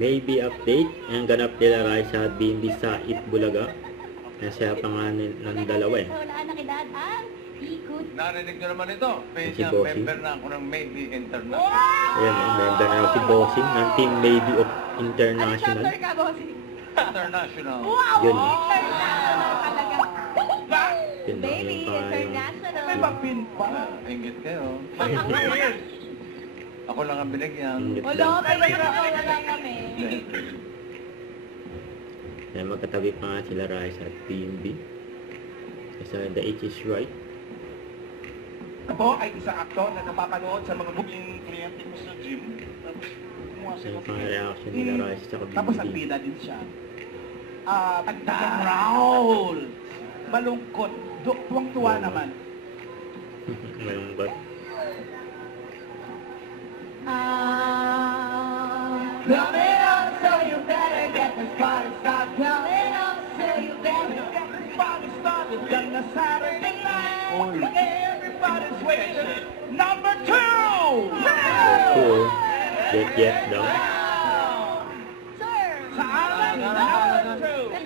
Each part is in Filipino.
Maybe update. Ang ganap nila Raisa at BNB sa Itbulaga. Nasa pangalan ng dalawa eh. Narinig nyo naman ito. Si Bossing. Member na ako ng Maybe International. Ayan o, member na si Bossing ng Team Maybe of International. International. Yun o. International talaga. Yun o, Baby, yung pa international. May papin pa. Ingit kayo. Ako lang ang binigyan. Ingit Wala, lang. pero wala kami. Ayan, magkatabi pa nga sila Raisa at BNB. Kasi the age is right. Ako ay isang aktor na napapanood sa mga booking kliyente ko sa gym. Tapos kumuha siya Yung ng pang reaction nila Raisa sa Tapos BNB. nagbida din siya. Raul! Malungkot. Tuwang-tuwa naman. Malungkot. Coming up, so you better get this party started. Coming up, so you better get this Party started on a Saturday night. Everybody's waiting. Number 2! Cool. Yet daw. Sir! Sa amin, number 2.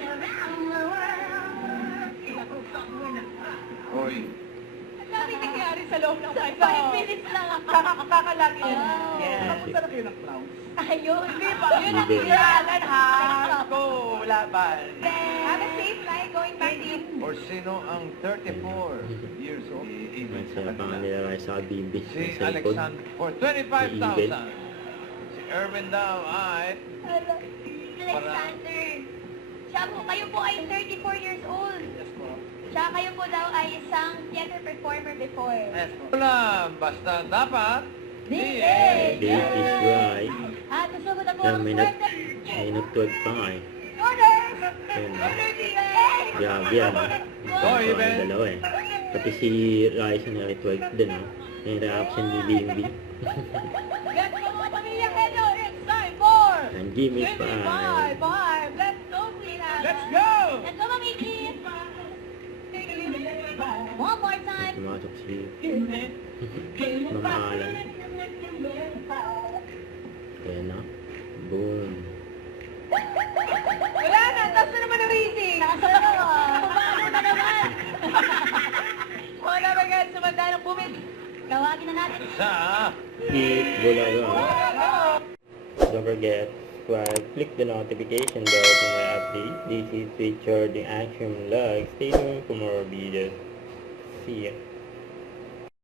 Hoy. Ang daming nangyari sa loob ng 5 minutes lang ako. Kakalaki. Yes. Kamusta na kayo ng clowns? Ayun. Di ba? Yun ang Hindi. kailangan ha. Go! Laban. Have a safe flight going back to Or sino ang 34 years old? Ayan, sila pang nila Raisa at BNB. Si Sa likod. Alexander for 25,000. Si Erwin daw ay Alexander. Siya po, kayo po ay 34 years old. Yes po. Siya kayo po daw ay isang theater performer before. Yes po. wala. Basta dapat D.A. Date is right. At gusto ko na po Kaya ang may swerte. nag-12 pa nga eh. Order! Ayun. Order D.A. Grabe yan. Hoy, Yung Ben. dalawa eh. Pati si Raisa na 12 din oh. Yung reaction ni BNB. Let's go mga pamilya. Hello, it's time for And Jimmy pa. 25. Let's go, Sina. Let's go! Let's go, Mamiki. One more time. Pumasok si mga alam. Ayan na. Boom. Wala na, taas na naman ang rating. Nasa na Pumalo na naman. Wala ba guys, sumandalang bumit. Tawagin na natin. sa Eat Bulaga. Don't forget, subscribe, click the notification bell for my update. This is Richard the Action Vlog. Stay tuned for more videos. See ya.